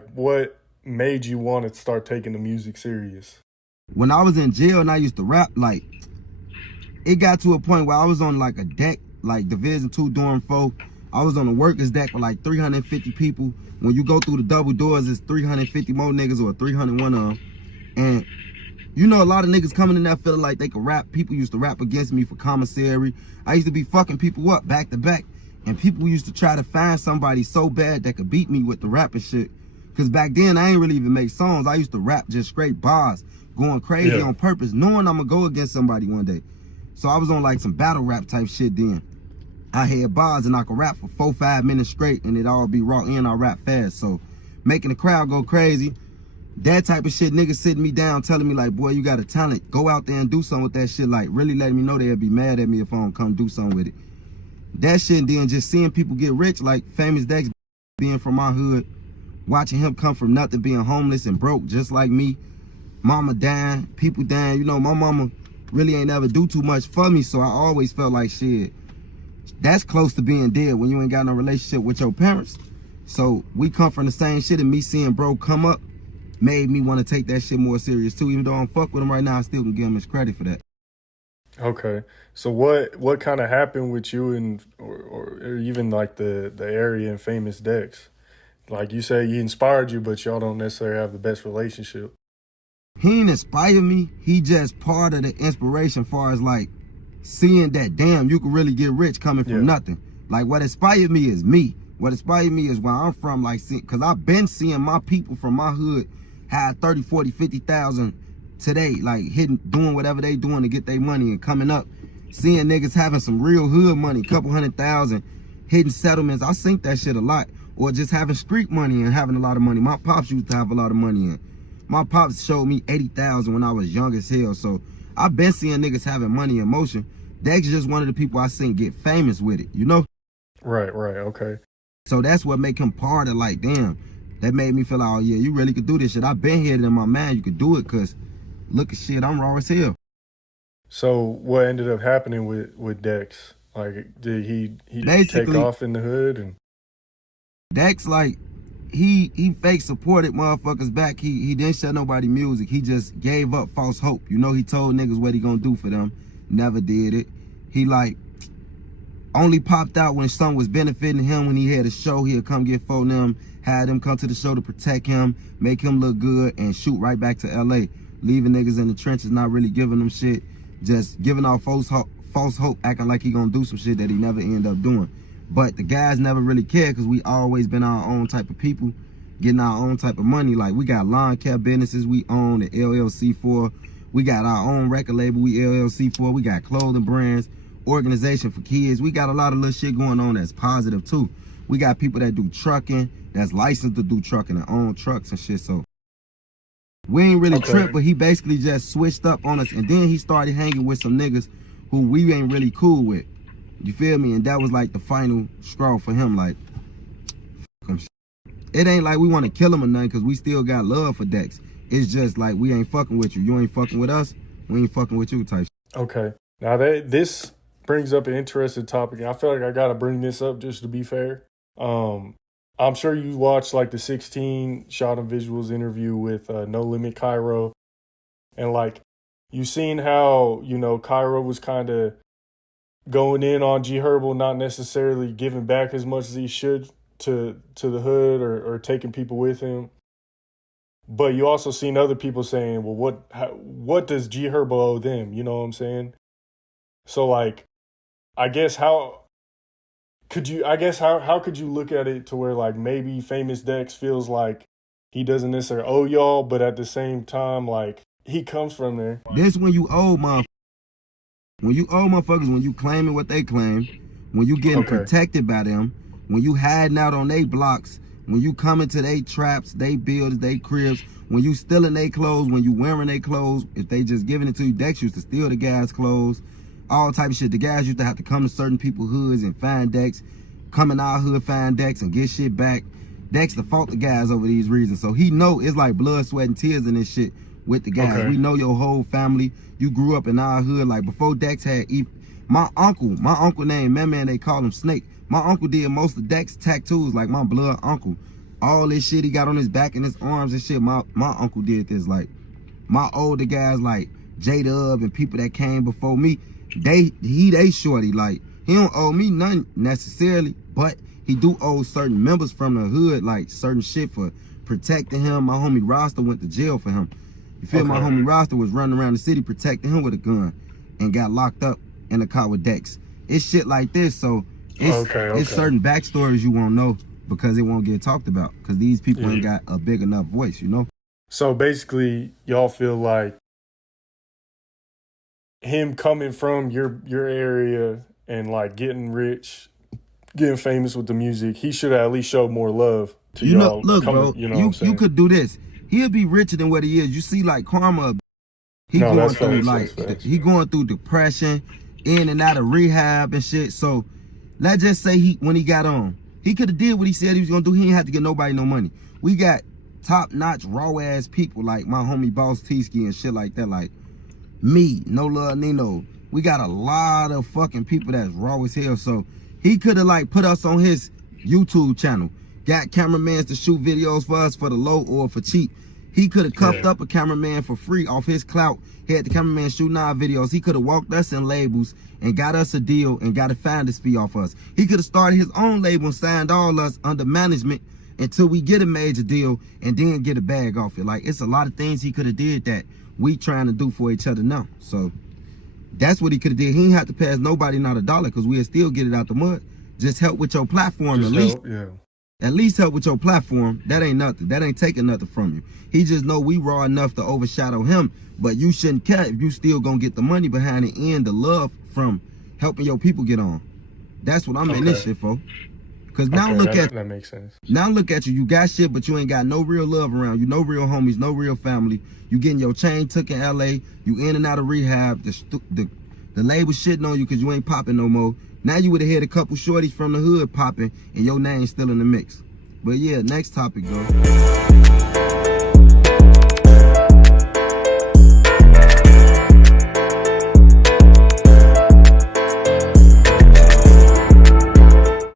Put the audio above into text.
Like, what made you want to start taking the music serious? When I was in jail and I used to rap, like, it got to a point where I was on like a deck, like Division 2 Dorm 4. I was on a workers deck with like 350 people. When you go through the double doors, it's 350 more niggas or 301 of them. And you know, a lot of niggas coming in there feeling like they could rap. People used to rap against me for commissary. I used to be fucking people up back to back. And people used to try to find somebody so bad that could beat me with the rapping shit. Cause back then I ain't really even make songs. I used to rap just straight bars, going crazy on purpose, knowing I'm gonna go against somebody one day. So I was on like some battle rap type shit then. I had bars and I could rap for 4-5 minutes straight and it all be raw and I rap fast. So making the crowd go crazy, that type of shit, niggas sitting me down telling me like, boy, you got a talent, go out there and do something with that shit. Like really letting me know they'd be mad at me if I don't come do something with it. That shit, and then just seeing people get rich, like Famous Dex being from my hood, watching him come from nothing, being homeless and broke just like me. Mama dying, people dying. You know, my mama really ain't ever do too much for me, so I always felt like shit. That's close to being dead when you ain't got no relationship with your parents. So we come from the same shit, and me seeing bro come up made me want to take that shit more serious too. Even though I don't fuck with him right now, I still can give him his credit for that. Okay, so what kind of happened with you and or even like the area and Famous Dex? Like you say, he inspired you, but y'all don't necessarily have the best relationship. He ain't inspired me. He just part of the inspiration, far as like seeing that damn, you can really get rich coming from nothing. Like what inspired me is me. What inspired me is where I'm from, like, cause I've been seeing my people from my hood have 30, 40, 50,000 today, like hitting, doing whatever they doing to get their money and coming up. Seeing niggas having some real hood money, couple 100,000, hitting settlements. I seen that shit a lot. Or just having street money and having a lot of money. My pops used to have a lot of money in. My pops showed me 80,000 when I was young as hell. So I've been seeing niggas having money in motion. Dex just one of the people I seen get famous with it, you know? Right, okay. So that's what make him part of like, damn, that made me feel like, oh yeah, you really could do this shit. I've been here in my mind, you could do it, cause look at shit, I'm raw as hell. So what ended up happening with Dex? Like, did he take off in the hood? And Dex, like, he fake supported motherfuckers back. He didn't shut nobody music. He just gave up false hope. You know, he told niggas what he gonna do for them. Never did it. He like only popped out when something was benefiting him. When he had a show, he'll come get for them, had them come to the show to protect him, make him look good, and shoot right back to LA. Leaving niggas in the trenches, not really giving them shit, just giving off false hope, acting like he gonna do some shit that he never end up doing. But the guys never really cared because we always been our own type of people, getting our own type of money. Like we got lawn care businesses we own, the LLC for. We got our own record label we LLC for. We got clothing brands, organization for kids. We got a lot of little shit going on that's positive too. We got people that do trucking, that's licensed to do trucking and own trucks and shit. So we ain't really tripped, but he basically just switched up on us. And then he started hanging with some niggas who we ain't really cool with. You feel me? And that was like the final straw for him. Like, fuck him. It ain't like we want to kill him or nothing, because we still got love for Dex. It's just like, we ain't fucking with you. You ain't fucking with us. We ain't fucking with you type shit. Okay. Now this brings up an interesting topic. And I feel like I got to bring this up just to be fair. I'm sure you watched like the 16 shot and visuals interview with No Limit Cairo. And like, you seen how, you know, Cairo was kind of going in on G Herbo, not necessarily giving back as much as he should to the hood or taking people with him. But you also seen other people saying, well, what does G Herbo owe them? You know what I'm saying? So like, I guess how could you look at it to where like maybe Famous Dex feels like he doesn't necessarily owe y'all, but at the same time, like he comes from there. This when you owe motherfuckers. When you owe motherfuckers, when you claiming what they claim, when you getting protected by them, when you hiding out on they blocks, when you coming to they traps, they buildings, they cribs, when you stealing they clothes, when you wearing they clothes, if they just giving it to you. Dex used to steal the guys' clothes, all type of shit. The guys used to have to come to certain people's hoods and find Dex, come in our hood, find Dex and get shit back. Dex to fault the guys over these reasons. So he know it's like blood, sweat, and tears in this shit with the guys. We know your whole family. You grew up in our hood. Like before Dex had my uncle named Man, they call him Snake. My uncle did most of Dex tattoos, like my blood uncle. all this shit he got on his back and his arms and shit. My uncle did this. Like, my older guys like J-Dub and people that came before me, they shorty. Like, he don't owe me nothing necessarily, but he do owe certain members from the hood like certain shit for protecting him. My homie Rasta went to jail for him. You feel? My homie Rasta was running around the city protecting him with a gun and got locked up in the car with Dex. It's shit like this. So it's certain backstories you won't know because it won't get talked about because these people ain't got a big enough voice, you know? So basically, y'all feel like him coming from your area and like getting rich, getting famous with the music, he should at least show more love to y'all. Look, bro, you could do this. He'll be richer than what he is. You see, like Karma, going through depression, in and out of rehab and shit. So let's just say when he got on, he could have did what he said he was gonna do. He ain't have to get nobody no money. We got top-notch, raw-ass people like my homie Boss T-Ski and shit like that, like me, NoLuv Nino. We got a lot of fucking people that's raw as hell. So he could have like put us on his YouTube channel, got cameramans to shoot videos for us for the low or for cheap. He could have cuffed up a cameraman for free off his clout. He had the cameraman shooting our videos. He could have walked us in labels and got us a deal and got a finder's fee off us. He could have started his own label and signed all us under management until we get a major deal and then get a bag off it. Like, it's a lot of things he could have did that we trying to do for each other now. So that's what he could have did. He ain't have to pass nobody not a dollar because we'll still get it out the mud. Just help with your platform at least. At least help with your platform. That ain't nothing. That ain't taking nothing from you. He just know we raw enough to overshadow him. But you shouldn't care if you still gonna get the money behind it and the love from helping your people get on. That's what I'm in this shit for. Cause now look at that makes sense. Now look at you. You got shit, but you ain't got no real love around you. No real homies. No real family. You getting your chain took in LA. You in and out of rehab. The label shitting on you because you ain't popping no more. Now you would have had a couple shorties from the hood popping and your name's still in the mix. But yeah, next topic, though.